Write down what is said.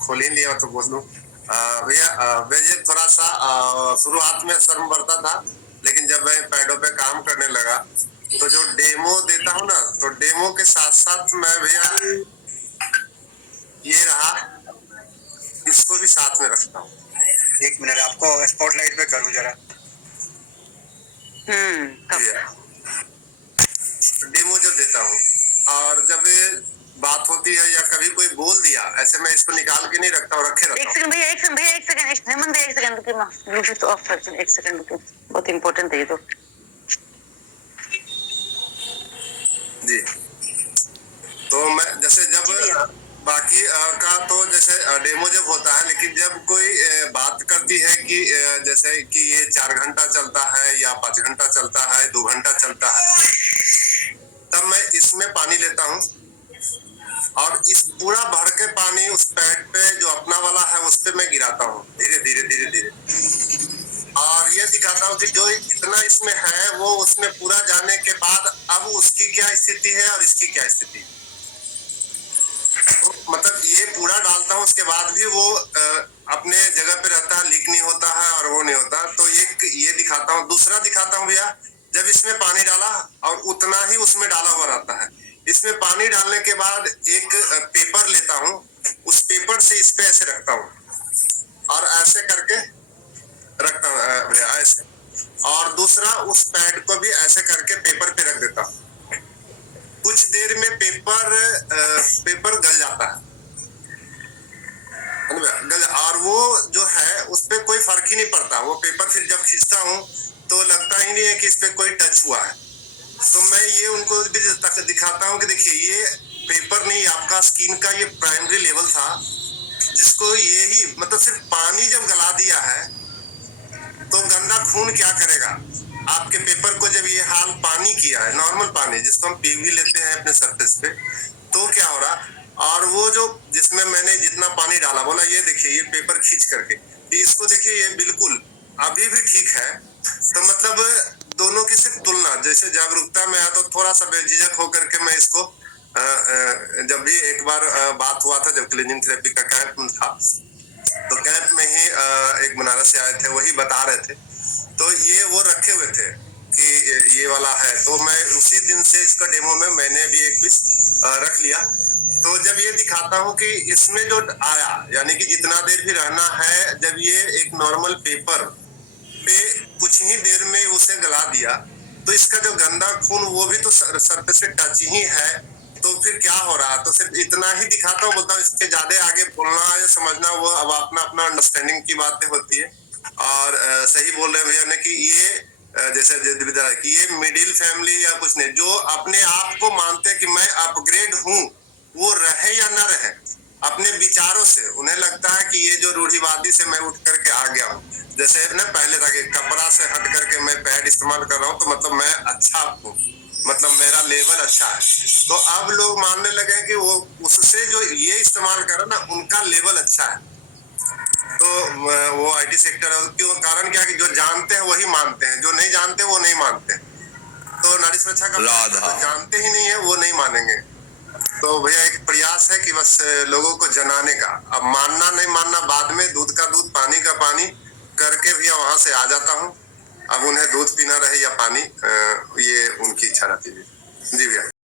खोल ही लिया तो बोल दूं। भैया मुझे थोड़ा सा शुरुआत में शर्म बढ़ता था, लेकिन जब मैं पैडों पे काम करने लगा तो जो डेमो देता हूँ ना, तो डेमो के साथ साथ मैं भैया ये रहा, इसको भी साथ में रखता हूँ। एक मिनट आपको स्पॉटलाइट पे करूँ जरा। भैया डेमो जब देता हूँ और जब बात होती है या कभी कोई बोल दिया, ऐसे मैं इसको निकाल के नहीं रखता हूँ, रखे रहता हूँ। एक सेकंड भैया, एक सेकंड भैया, एक सेकंड हेमंत भैया, एक सेकंड रुकिए, ब्लूटूथ ऑफ कर दो, एक सेकंड रुकिए, बहुत इंपॉर्टेंट है ये तो। जी, तो मैं जैसे जब बाकी का तो जैसे डेमो जब होता है, लेकिन जब कोई बात करती है कि जैसे कि ये 4 घंटा चलता है या 5 घंटा चलता है, 2 घंटा चलता है, तब मैं इसमें पानी लेता हूँ और इस पूरा भर के पानी उस पैड पे जो अपना वाला है उस पे मैं गिराता हूँ, धीरे धीरे धीरे धीरे, और ये दिखाता हूँ कि जो जितना इसमें है वो उसमें पूरा जाने के बाद अब उसकी क्या स्थिति है और इसकी क्या स्थिति है। तो मतलब ये पूरा डालता हूँ, उसके बाद भी वो अपने जगह पे रहता है, लीक नहीं होता है और वो नहीं होता। तो ये दिखाता हूँ। दूसरा दिखाता हूँ भैया, जब इसमें पानी डाला और उतना ही उसमें डाला हुआ रहता है, इसमें पानी डालने के बाद एक पेपर लेता हूँ, उस पेपर से इस पे ऐसे रखता हूँ और ऐसे करके रखता हूँ ऐसे, और दूसरा उस पैड को भी ऐसे करके पेपर पे रख देता हूँ। कुछ देर में पेपर गल जाता है, और वो जो है उस पे कोई फर्क ही नहीं पड़ता। वो पेपर फिर जब खींचता हूँ तो लगता ही नहीं है कि इस पे कोई टच हुआ है। तो मैं ये उनको भी दिखाता हूँ कि देखिए ये पेपर नहीं, आपका स्किन का ये प्राइमरी लेवल था, जिसको ये ही मतलब सिर्फ पानी जब गला दिया है तो गंदा खून क्या करेगा आपके पेपर को। जब ये हाल पानी किया है, नॉर्मल पानी जिसको हम पी भी लेते हैं अपने सरफेस पे, तो क्या हो रहा, और वो जो जिसमें मैंने जितना पानी डाला, बोला ये देखिए ये पेपर खींच करके, इसको देखिए ये बिल्कुल अभी भी ठीक है। तो मतलब दोनों की सिर्फ तुलना, जैसे जागरूकता में है तो थोड़ा सा बेझिझक होकर के मैं इसको जब भी एक बार बात हुआ था, जब क्लीनिंग थेरेपी का कैंप था, तो कैंप में ही एक बनारस से आए थे, वही बता रहे थे, तो ये वो रखे हुए थे कि ये वाला है। तो मैं उसी दिन से इसका डेमो में मैंने भी एक पीस रख लिया। तो जब ये दिखाता हूँ कि इसमें जो आया, यानी कि जितना देर भी रहना है, जब ये एक नॉर्मल पेपर पे कुछ ही देर में उसे गला दिया, तो इसका जो गंदा खून वो भी तो सर पे से टच ही है। तो फिर क्या हो रहा, तो सिर्फ इतना ही दिखाता हूँ, बोलता हूँ इसके ज्यादा आगे बोलना या समझना वो अब अपना अपना अंडरस्टैंडिंग की बातें होती है। और सही बोल रहे भैया ने कि ये जैसे कि ये मिडिल फैमिली या कुछ नहीं, जो अपने आप को मानते हैं कि मैं अपग्रेड हूँ, वो रहे या ना रहे, अपने विचारों से उन्हें लगता है कि ये जो रूढ़िवादी से मैं उठ करके आ गया हूँ, जैसे ना पहले था कि कपड़ा से हट करके मैं पैड इस्तेमाल कर रहा हूँ तो मतलब मैं अच्छा हूँ, मतलब मेरा लेवल अच्छा है। तो अब लोग मानने लगे कि वो उससे जो ये इस्तेमाल कर रहा ना उनका लेवल अच्छा है। तो वो आईटी सेक्टर है, क्यों, कारण क्या कि जो जानते हैं वही मानते हैं, जो नहीं जानते वो नहीं मानते। तो नारी सुरक्षा का तो जानते ही नहीं है वो नहीं मानेंगे। तो भैया एक प्रयास है कि बस लोगों को जनाने का, अब मानना नहीं मानना बाद में, दूध का दूध पानी का पानी करके भैया वहां से आ जाता हूँ। अब उन्हें दूध पीना रहे या पानी, ये उनकी इच्छा रहती है। जी भैया।